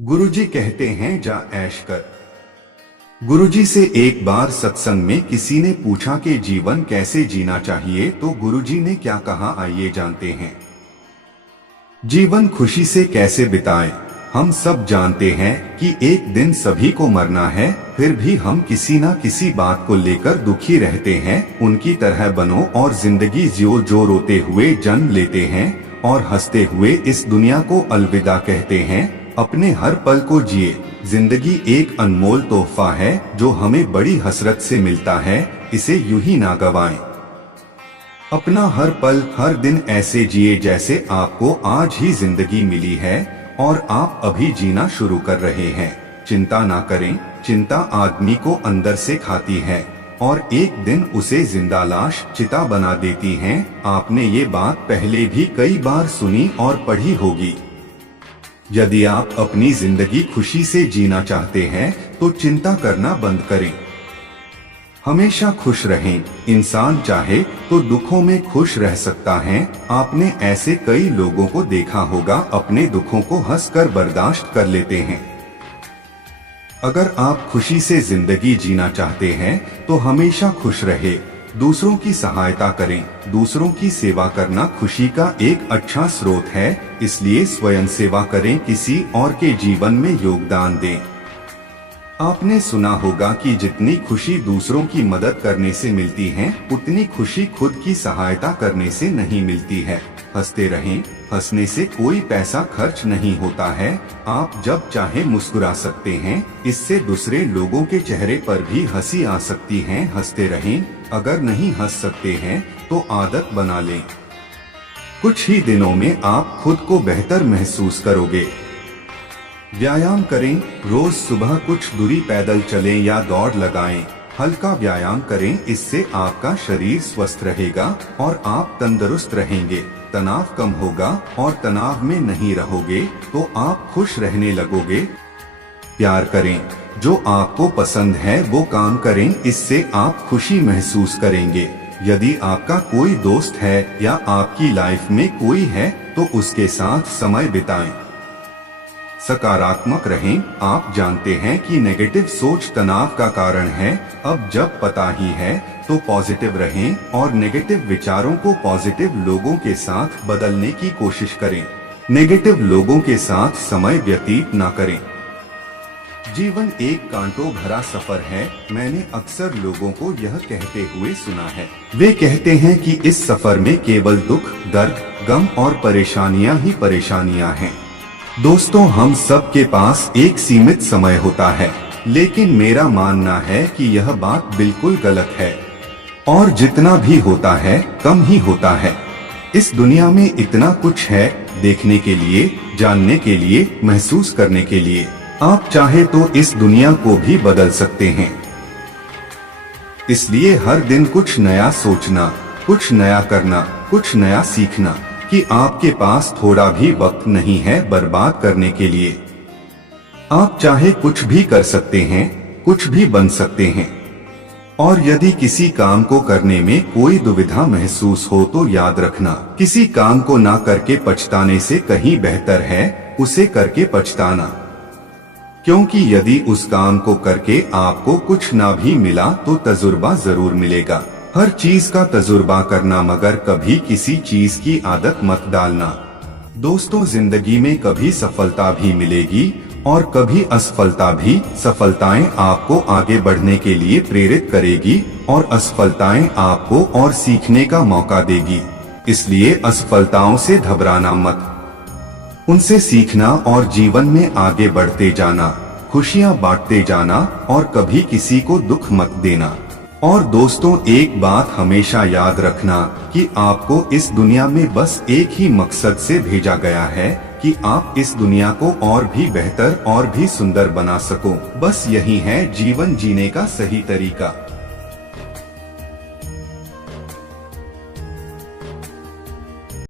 गुरुजी कहते हैं जा ऐश कर। गुरुजी से एक बार सत्संग में किसी ने पूछा कि जीवन कैसे जीना चाहिए, तो गुरुजी ने क्या कहा आइए जानते हैं। जीवन खुशी से कैसे बिताएं। हम सब जानते हैं कि एक दिन सभी को मरना है, फिर भी हम किसी ना किसी बात को लेकर दुखी रहते हैं। उनकी तरह बनो और जिंदगी जियो जो रोते हुए जन्म लेते हैं और हंसते हुए इस दुनिया को अलविदा कहते हैं। अपने हर पल को जिए। जिंदगी एक अनमोल तोहफा है जो हमें बड़ी हसरत से मिलता है, इसे यूं ही ना गवाएं। अपना हर पल हर दिन ऐसे जिए जैसे आपको आज ही जिंदगी मिली है और आप अभी जीना शुरू कर रहे हैं। चिंता ना करें, चिंता आदमी को अंदर से खाती है और एक दिन उसे जिंदा लाश चिता बना देती है। आपने ये बात पहले भी कई बार सुनी और पढ़ी होगी। यदि आप अपनी जिंदगी खुशी से जीना चाहते हैं तो चिंता करना बंद करें। हमेशा खुश रहें। इंसान चाहे तो दुखों में खुश रह सकता है। आपने ऐसे कई लोगों को देखा होगा, अपने दुखों को हंसकर बर्दाश्त कर लेते हैं। अगर आप खुशी से जिंदगी जीना चाहते हैं तो हमेशा खुश रहे। दूसरों की सहायता करें। दूसरों की सेवा करना खुशी का एक अच्छा स्रोत है, इसलिए स्वयं सेवा करें, किसी और के जीवन में योगदान दें। आपने सुना होगा कि जितनी खुशी दूसरों की मदद करने से मिलती है, उतनी खुशी खुद की सहायता करने से नहीं मिलती है। हंसते रहें। हंसने से कोई पैसा खर्च नहीं होता है। आप जब चाहे मुस्कुरा सकते हैं, इससे दूसरे लोगों के चेहरे पर भी हंसी आ सकती है। हंसते रहें। अगर नहीं हंस सकते हैं तो आदत बना लें। कुछ ही दिनों में आप खुद को बेहतर महसूस करोगे। व्यायाम करें। रोज सुबह कुछ दूरी पैदल चलें या दौड़ लगाएं। हल्का व्यायाम करें, इससे आपका शरीर स्वस्थ रहेगा और आप तंदुरुस्त रहेंगे। तनाव कम होगा और तनाव में नहीं रहोगे तो आप खुश रहने लगोगे। प्यार करें। जो आपको पसंद है वो काम करें, इससे आप खुशी महसूस करेंगे। यदि आपका कोई दोस्त है या आपकी लाइफ में कोई है तो उसके साथ समय बिताएं। सकारात्मक रहें। आप जानते हैं कि नेगेटिव सोच तनाव का कारण है। अब जब पता ही है तो पॉजिटिव रहें और नेगेटिव विचारों को पॉजिटिव लोगों के साथ बदलने की कोशिश करें। नेगेटिव लोगों के साथ समय व्यतीत ना करें। जीवन एक कांटों भरा सफर है। मैंने अक्सर लोगों को यह कहते हुए सुना है। वे कहते हैं कि इस सफर में केवल दुख, दर्द, गम और परेशानियां ही परेशानियां हैं। दोस्तों, हम सब के पास एक सीमित समय होता है, लेकिन मेरा मानना है कि यह बात बिल्कुल गलत है और जितना भी होता है कम ही होता है। इस दुनिया में इतना कुछ है देखने के लिए, जानने के लिए, महसूस करने के लिए। आप चाहे तो इस दुनिया को भी बदल सकते हैं। इसलिए हर दिन कुछ नया सोचना, कुछ नया करना, कुछ नया सीखना कि आपके पास थोड़ा भी वक्त नहीं है बर्बाद करने के लिए। आप चाहे कुछ भी कर सकते हैं, कुछ भी बन सकते हैं। और यदि किसी काम को करने में कोई दुविधा महसूस हो तो याद रखना, किसी काम को ना करके पछताने से कहीं बेहतर है उसे करके पछताना। क्योंकि यदि उस काम को करके आपको कुछ ना भी मिला तो तजुर्बा जरूर मिलेगा। हर चीज का तजुर्बा करना, मगर कभी किसी चीज की आदत मत डालना। दोस्तों, जिंदगी में कभी सफलता भी मिलेगी और कभी असफलता भी। सफलताएं आपको आगे बढ़ने के लिए प्रेरित करेगी और असफलताएं आपको और सीखने का मौका देगी। इसलिए असफलताओं से घबराना मत, उनसे सीखना और जीवन में आगे बढ़ते जाना, खुशियां बांटते जाना और कभी किसी को दुख मत देना। और दोस्तों, एक बात हमेशा याद रखना कि आपको इस दुनिया में बस एक ही मकसद से भेजा गया है कि आप इस दुनिया को और भी बेहतर और भी सुंदर बना सको। बस यही है जीवन जीने का सही तरीका।